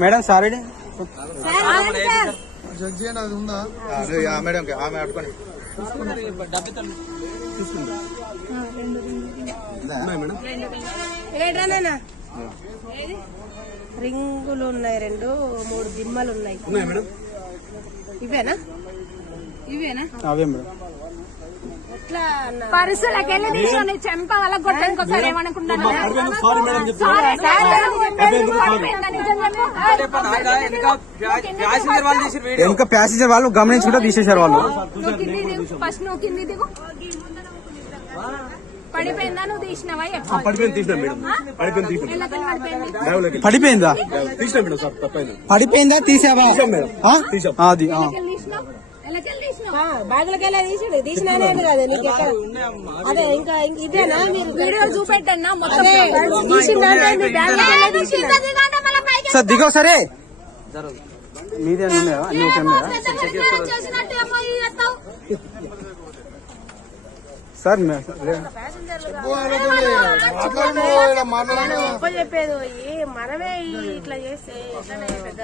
Madam sorry judge అని అది ఉందా మేడం ఆమె అట్టుకొని రింగులు ఉన్నాయి 2-3 దిమ్మలు ఉన్నాయి ఇవేనా అవే మేడం పరిస్థితులకి వెళ్ళి తీసుకొని చెంప వాళ్ళ గొట్టంకోసారి ఏమనుకుంటాను ఇంకా ప్యాసింజర్ వాళ్ళు గమనించుకుంటే తీసేశారు వాళ్ళు. ఫస్ట్ నువ్వు కింది దిగు. పడిపోయిందా నువ్వు తీసినవా? పడిపోయిందా తీసావా? అది బాగులకెళ్ళి తీసినానే కదా నీకు అదే ఇంకా ఇదేనా మీరు వీడియో చూపెట్టన్నా మొత్తం సార్ దిగో సరే మీదే ఉన్నాయా అన్ని ఓకే ఉన్నాయా సార్? చెప్పేది మనమే ఇట్లా చేస్తే ఎట్లా పెద్ద